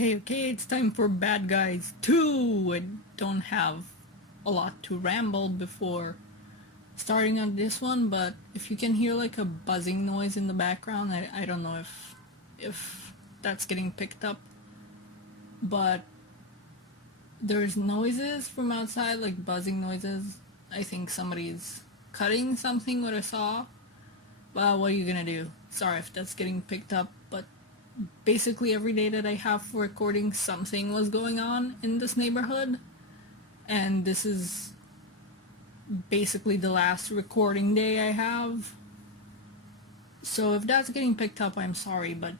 Okay, it's time for Bad Guys 2. I don't have a lot to ramble before starting on this one, but if you can hear like a buzzing noise in the background, I don't know if that's getting picked up, but there's noises from outside, like buzzing noises. I think somebody's cutting something with a saw. Well, what are you gonna do? Sorry if that's getting picked up, but basically every day that I have for recording, something was going on in this neighborhood, and this is basically the last recording day I have. So if that's getting picked up, I'm sorry, but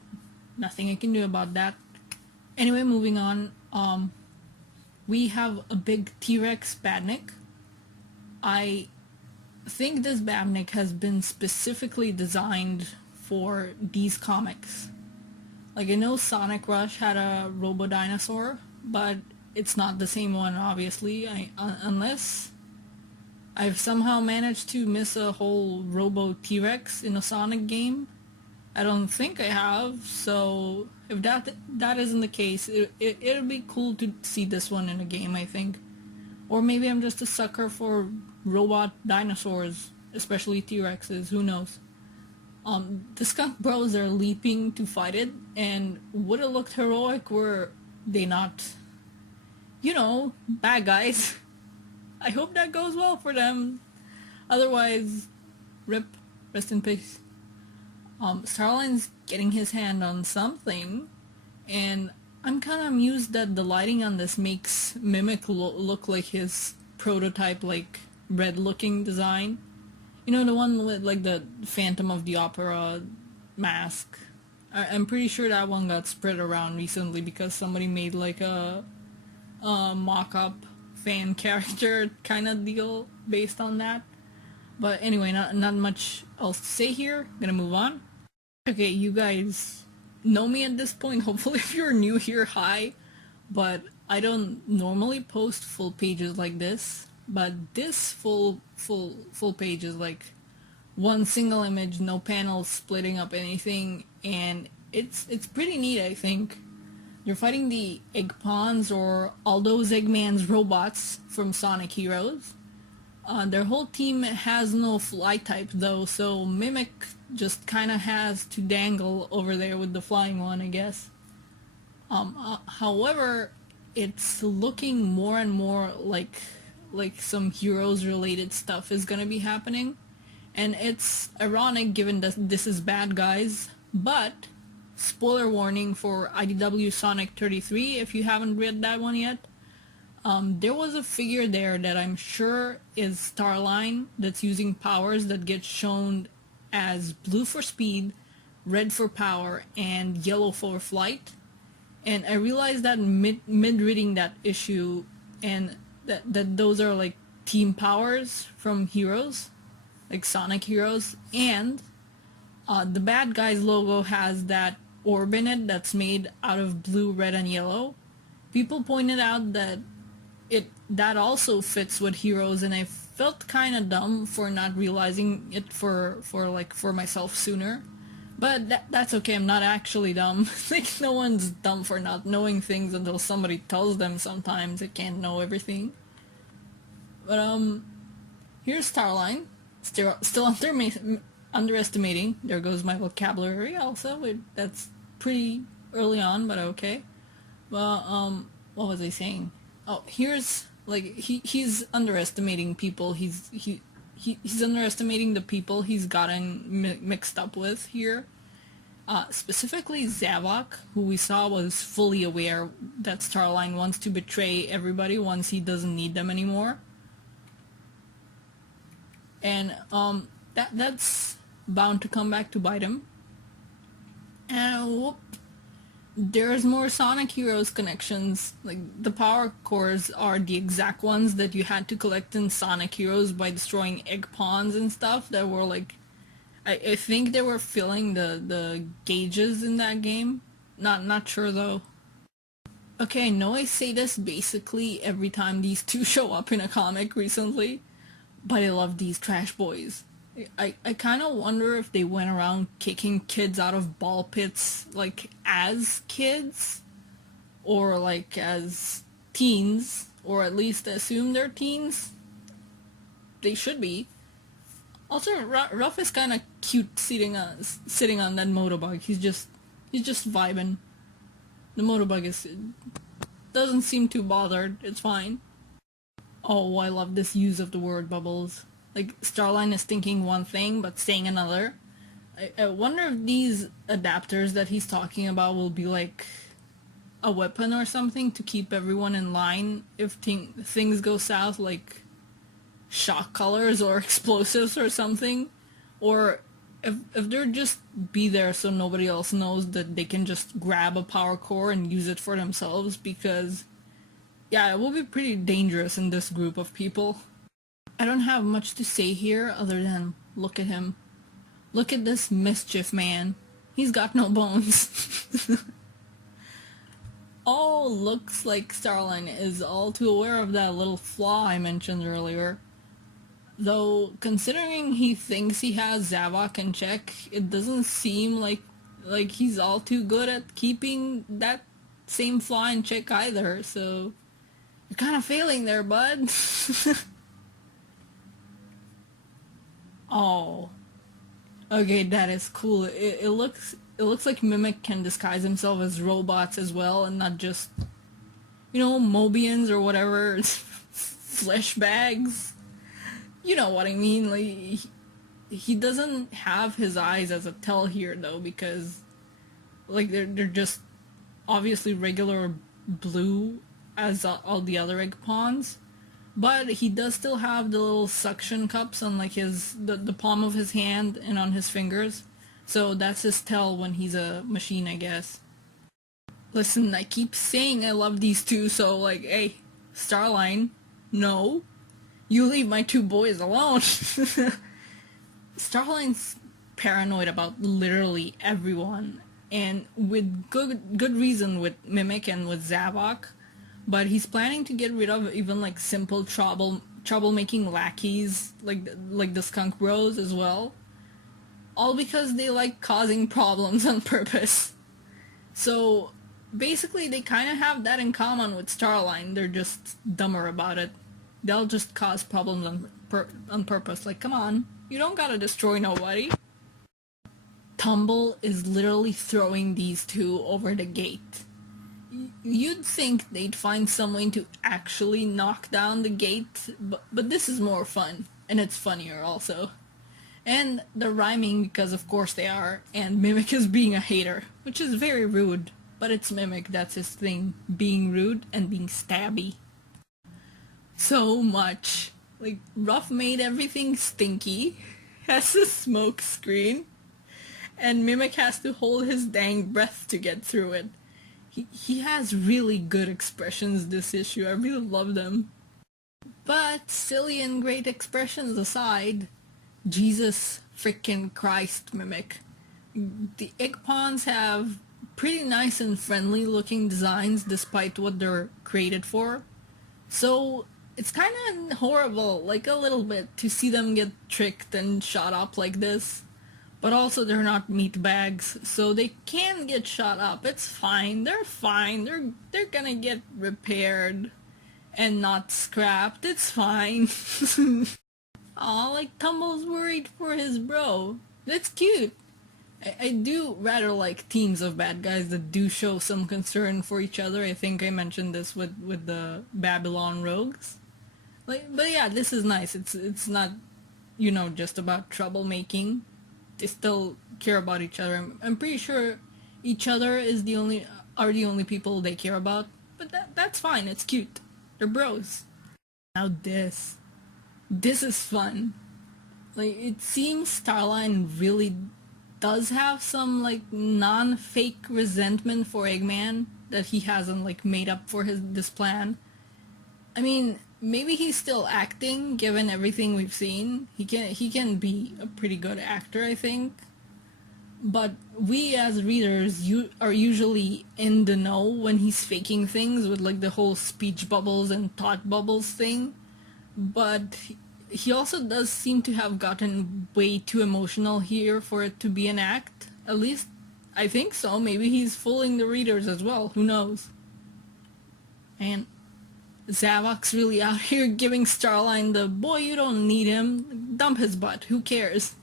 nothing I can do about that. Anyway, moving on. We have a big T-Rex Badnik. I think this Badnik has been specifically designed for these comics. Like, I know Sonic Rush had a Robo Dinosaur, but it's not the same one, obviously, unless I've somehow managed to miss a whole Robo T-Rex in a Sonic game. I don't think I have, so if that isn't the case, it'll be cool to see this one in a game, I think. Or maybe I'm just a sucker for robot dinosaurs, especially T-Rexes, who knows. The Skunk Bros are leaping to fight it, and would have looked heroic were they not, bad guys. I hope that goes well for them. Otherwise, rest in peace. Starline's getting his hand on something, and I'm kind of amused that the lighting on this makes Mimic look like his prototype, like, red-looking design. You know, the one with, like, the Phantom of the Opera mask. I'm pretty sure that one got spread around recently because somebody made, like, a mock-up fan character kind of deal based on that. But anyway, not much else to say here. I'm gonna move on. Okay, you guys know me at this point. Hopefully if you're new here, hi. But I don't normally post full pages like this. But this full page is like one single image, no panels splitting up anything, and it's pretty neat, I think. You're fighting the Eggpawns, or Aldo's Eggman's robots from Sonic Heroes. Their whole team has no fly type though, so Mimic just kinda has to dangle over there with the flying one, I guess. However, it's looking more and more like some Heroes related stuff is gonna be happening. And it's ironic given that this is Bad Guys, but spoiler warning for IDW Sonic 33 if you haven't read that one yet. There was a figure there that I'm sure is Starline that's using powers that get shown as blue for speed, red for power, and yellow for flight. And I realized that mid reading that issue, and that those are like team powers from Heroes, like Sonic Heroes, and the Bad Guys logo has that orb in it that's made out of blue, red, and yellow. People pointed out that that also fits with Heroes, and I felt kind of dumb for not realizing it for myself sooner. But that's okay, I'm not actually dumb. Like, no one's dumb for not knowing things until somebody tells them sometimes they can't know everything. But, here's Starline. Still underestimating. There goes my vocabulary also. That's pretty early on, but okay. Well, what was I saying? Oh, here's, like, he's underestimating people. He's underestimating the people he's gotten mixed up with here. Specifically Zavok, who we saw was fully aware that Starline wants to betray everybody once he doesn't need them anymore. And that's bound to come back to bite him. And whoop, there's more Sonic Heroes connections. Like, the power cores are the exact ones that you had to collect in Sonic Heroes by destroying Eggpawns and stuff that were like, I think they were filling the gauges in that game. Not sure though. Okay, I know I say this basically every time these two show up in a comic recently, but I love these trash boys. I kind of wonder if they went around kicking kids out of ball pits, like, as kids. or like as teens, or at least assume they're teens. They should be. Also, Ruff is kind of cute sitting on that motorbike. He's just vibing. The motorbike doesn't seem too bothered. It's fine. Oh, I love this use of the word bubbles. Like, Starline is thinking one thing but saying another. I wonder if these adapters that he's talking about will be like a weapon or something to keep everyone in line if things go south, like shock collars or explosives or something. Or if they're just be there so nobody else knows that they can just grab a power core and use it for themselves, because yeah, it will be pretty dangerous in this group of people. I don't have much to say here other than look at him. Look at this mischief man. He's got no bones. Oh, looks like Starline is all too aware of that little flaw I mentioned earlier. Though, considering he thinks he has Zavok in check, it doesn't seem like he's all too good at keeping that same flaw in check either, so you're kind of failing there, bud. Oh, okay, that is cool. It looks like Mimic can disguise himself as robots as well, and not just, Mobians or whatever, flesh bags. You know what I mean? Like, he doesn't have his eyes as a tell here though, because like they're just obviously regular blue as all the other egg pawns. But he does still have the little suction cups on like the palm of his hand and on his fingers. So that's his tell when he's a machine, I guess. Listen, I keep saying I love these two, so like, hey, Starline, no. You leave my two boys alone. Starline's paranoid about literally everyone, and with good reason with Mimic and with Zavok. But he's planning to get rid of even like simple troublemaking lackeys like the Skunk Bros as well. All because they like causing problems on purpose. So basically they kind of have that in common with Starline. They're just dumber about it. They'll just cause problems on purpose. Like, come on, you don't gotta destroy nobody. Tumble is literally throwing these two over the gate. You'd think they'd find some way to actually knock down the gate, but this is more fun, and it's funnier also. And they're rhyming because of course they are, and Mimic is being a hater, which is very rude. But it's Mimic, that's his thing, being rude and being stabby. So much. Like, Ruff made everything stinky, has a smoke screen, and Mimic has to hold his dang breath to get through it. He has really good expressions this issue, I really love them. But silly and great expressions aside, Jesus frickin' Christ, Mimic. The egg pawns have pretty nice and friendly looking designs despite what they're created for. So it's kind of horrible, like a little bit, to see them get tricked and shot up like this. But also they're not meat bags, so they can get shot up. It's fine. They're fine. They're gonna get repaired and not scrapped. It's fine. Aw, like Tumble's worried for his bro. That's cute. I do rather like teams of bad guys that do show some concern for each other. I think I mentioned this with the Babylon Rogues. Like, but yeah, this is nice. It's not, just about troublemaking. They still care about each other. I'm pretty sure each other are the only people they care about. But that's fine. It's cute. They're bros. Now this is fun. Like, it seems Starline really does have some like non-fake resentment for Eggman that he hasn't like made up for this plan. I mean, maybe he's still acting given everything we've seen. He can be a pretty good actor, I think. But we as readers are usually in the know when he's faking things with like the whole speech bubbles and thought bubbles thing. But he also does seem to have gotten way too emotional here for it to be an act. At least I think so. Maybe he's fooling the readers as well. Who knows? And Zavok's really out here giving Starline the, boy, you don't need him, dump his butt, who cares?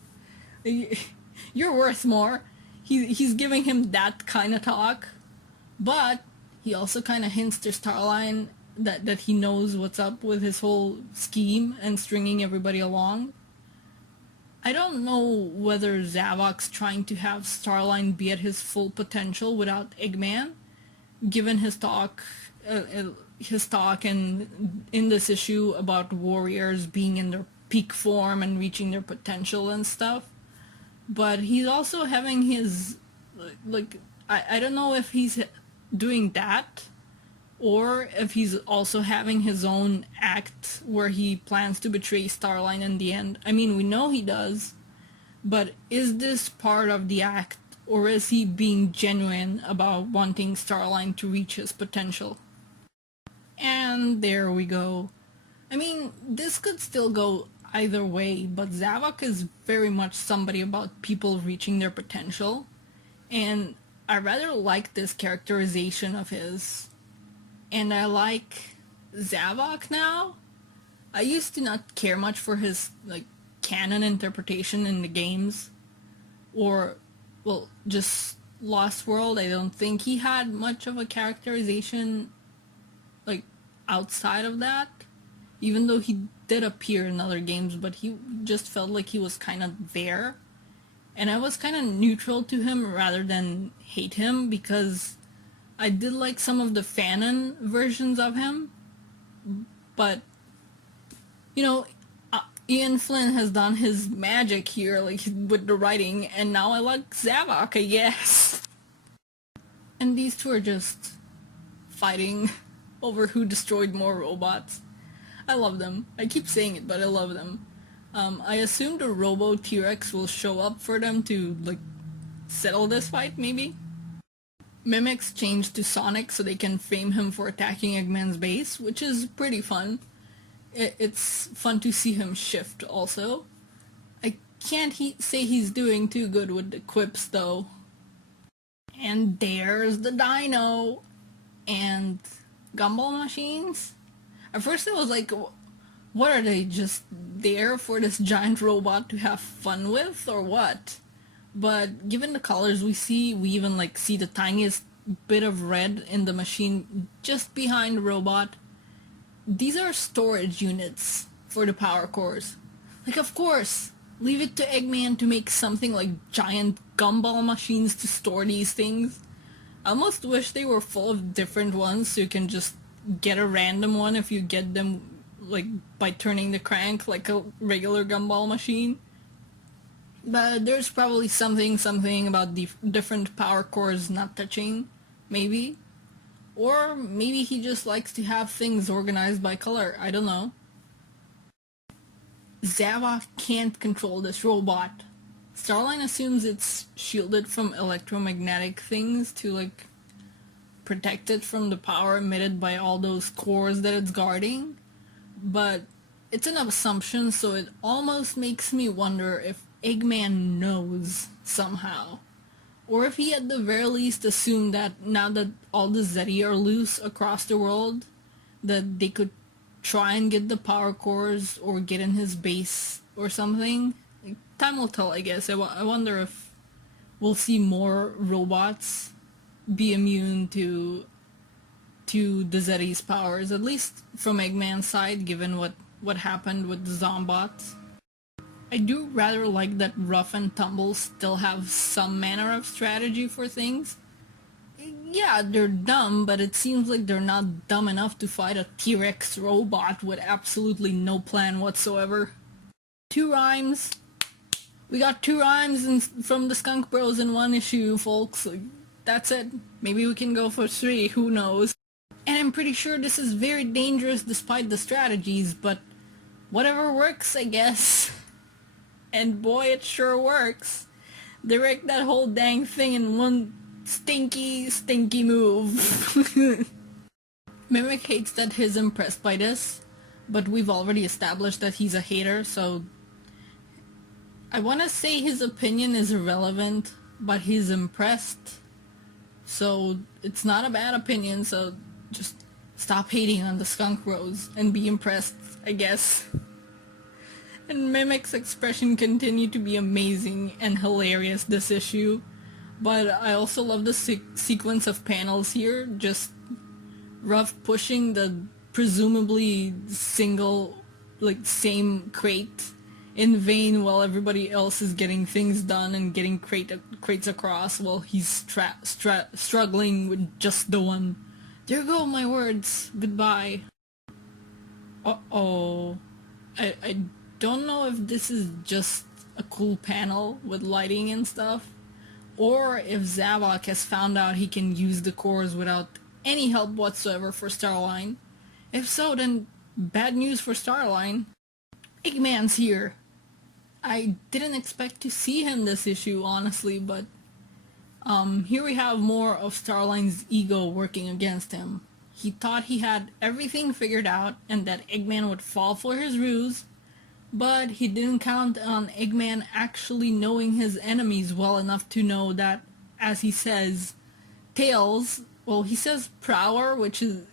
You're worth more. He's giving him that kind of talk, but he also kind of hints to Starline that he knows what's up with his whole scheme and stringing everybody along. I don't know whether Zavok's trying to have Starline be at his full potential without Eggman, given his talk and in this issue about warriors being in their peak form and reaching their potential and stuff. But he's also having his, like, I don't know if he's doing that or if he's also having his own act where he plans to betray Starline in the end. I mean, we know he does, but is this part of the act, or is he being genuine about wanting Starline to reach his potential? And there we go. I mean, this could still go either way, but Zavok is very much somebody about people reaching their potential, and I rather like this characterization of his. And I like Zavok now. I used to not care much for his, like, canon interpretation in the games, or, well, just Lost World. I don't think he had much of a characterization, like, outside of that, even though he did appear in other games, but he just felt like he was kind of there, and I was kind of neutral to him rather than hate him, because I did like some of the fanon versions of him, but, you know, Ian Flynn has done his magic here, like, with the writing, and now I like Zavok, I guess. And these two are just fighting over who destroyed more robots. I love them. I keep saying it, but I love them. I assume the Robo T-Rex will show up for them to, like, settle this fight, maybe? Mimics changed to Sonic so they can frame him for attacking Eggman's base, which is pretty fun. It's fun to see him shift also. I can't say he's doing too good with the quips though. And there's the dino! And gumball machines? At first I was like, what are they, just there for this giant robot to have fun with, or what? But given the colors we see, we even like see the tiniest bit of red in the machine just behind the robot. These are storage units for the power cores. Like, of course, leave it to Eggman to make something like giant gumball machines to store these things. I almost wish they were full of different ones so you can just get a random one if you get them, like, by turning the crank like a regular gumball machine. But there's probably something about the different power cores not touching, maybe. Or maybe he just likes to have things organized by color, I don't know. Zavok can't control this robot. Starline assumes it's shielded from electromagnetic things to, like, protect it from the power emitted by all those cores that it's guarding. But it's an assumption, so it almost makes me wonder if Eggman knows somehow. Or if he at the very least assumed that now that all the Zeti are loose across the world, that they could try and get the power cores or get in his base or something. Time will tell, I guess. I wonder if we'll see more robots be immune to the Zeti's powers, at least from Eggman's side, given what happened with the Zombots. I do rather like that Rough and Tumble still have some manner of strategy for things. Yeah, they're dumb, but it seems like they're not dumb enough to fight a T-Rex robot with absolutely no plan whatsoever. 2 rhymes. We got 2 rhymes from the Skunk Bros in one issue, folks. That's it. Maybe we can go for 3, who knows. And I'm pretty sure this is very dangerous despite the strategies, but whatever works, I guess. And boy, it sure works. They wrecked that whole dang thing in one stinky move. Mimic hates that he's impressed by this, but we've already established that he's a hater, so I want to say his opinion is irrelevant, but he's impressed. So it's not a bad opinion, so just stop hating on the Skunk Rose and be impressed, I guess. And Mimic's expression continued to be amazing and hilarious this issue, but I also love the sequence of panels here, just Ruff pushing the presumably single, like, same crate in vain while everybody else is getting things done and getting crates across while he's struggling with just the one. There go my words. Goodbye. Uh-oh. I don't know if this is just a cool panel with lighting and stuff, or if Zavok has found out he can use the cores without any help whatsoever for Starline. If so, then bad news for Starline. Eggman's here. I didn't expect to see him this issue, honestly, but here we have more of Starline's ego working against him. He thought he had everything figured out and that Eggman would fall for his ruse, but he didn't count on Eggman actually knowing his enemies well enough to know that, as he says, Tails, well, he says Prower, which is,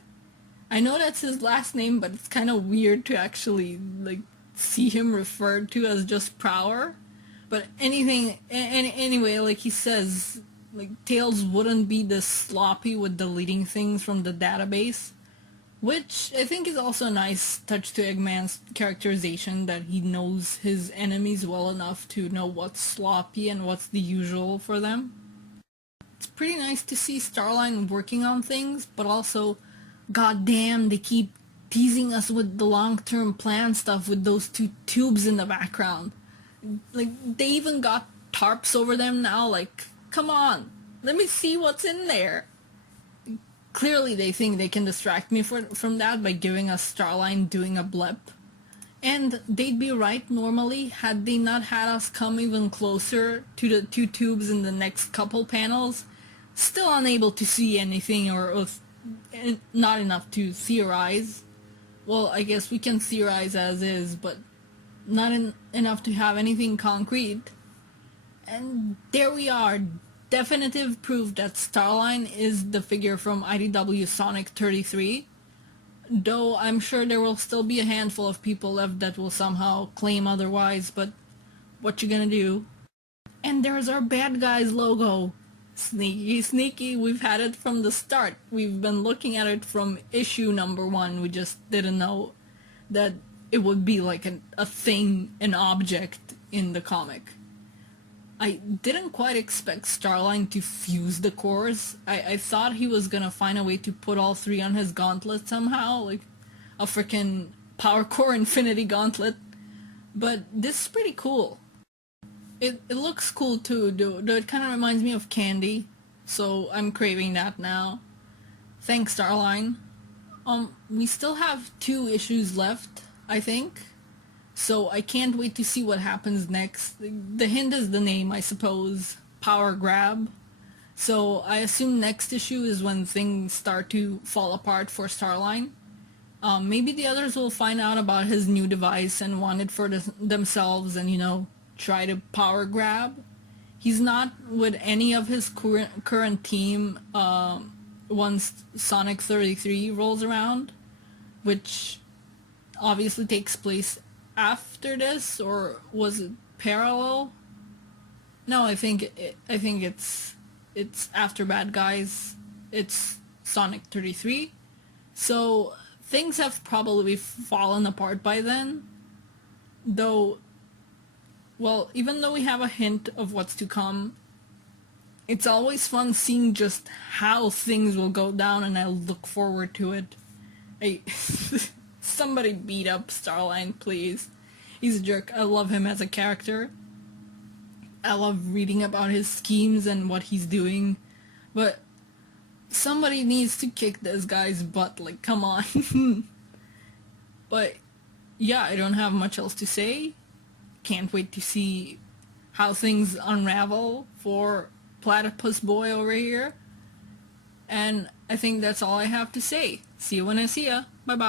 I know that's his last name, but it's kind of weird to actually, like, see him referred to as just Prower. But anyway, like he says, like, Tails wouldn't be this sloppy with deleting things from the database, which I think is also a nice touch to Eggman's characterization, that he knows his enemies well enough to know what's sloppy and what's the usual for them. It's pretty nice to see Starline working on things, but also, goddamn, they keep teasing us with the long-term plan stuff with those two tubes in the background. Like, they even got tarps over them now, like, come on, let me see what's in there. Clearly they think they can distract me from that by giving us Starline doing a blip. And they'd be right normally had they not had us come even closer to the two tubes in the next couple panels, still unable to see anything or not enough to theorize. Well, I guess we can theorize as is, but not enough to have anything concrete. And there we are, definitive proof that Starline is the figure from IDW Sonic 33, though I'm sure there will still be a handful of people left that will somehow claim otherwise, but what you gonna do? And there's our bad guys logo. Sneaky, sneaky, we've had it from the start. We've been looking at it from issue number 1, we just didn't know that it would be like a thing, an object in the comic. I didn't quite expect Starline to fuse the cores. I thought he was gonna find a way to put all 3 on his gauntlet somehow, like a freaking Power Core Infinity Gauntlet. But this is pretty cool. It looks cool too, though it kind of reminds me of Candy, so I'm craving that now. Thanks, Starline. We still have 2 issues left, I think. So I can't wait to see what happens next. The hint is the name, I suppose. Power Grab. So I assume next issue is when things start to fall apart for Starline. Maybe the others will find out about his new device and want it for themselves and, you know, try to power grab. He's not with any of his current team once Sonic 33 rolls around, which obviously takes place after this, or was it parallel? No, I think it's after Bad Guys. It's Sonic 33. So things have probably fallen apart by then. Though, well, even though we have a hint of what's to come, it's always fun seeing just how things will go down, and I look forward to it. Somebody beat up Starline, please. He's a jerk. I love him as a character. I love reading about his schemes and what he's doing. But somebody needs to kick this guy's butt, like, come on. But yeah, I don't have much else to say. Can't wait to see how things unravel for Platypus Boy over here. And I think that's all I have to say. See you when I see ya. Bye bye.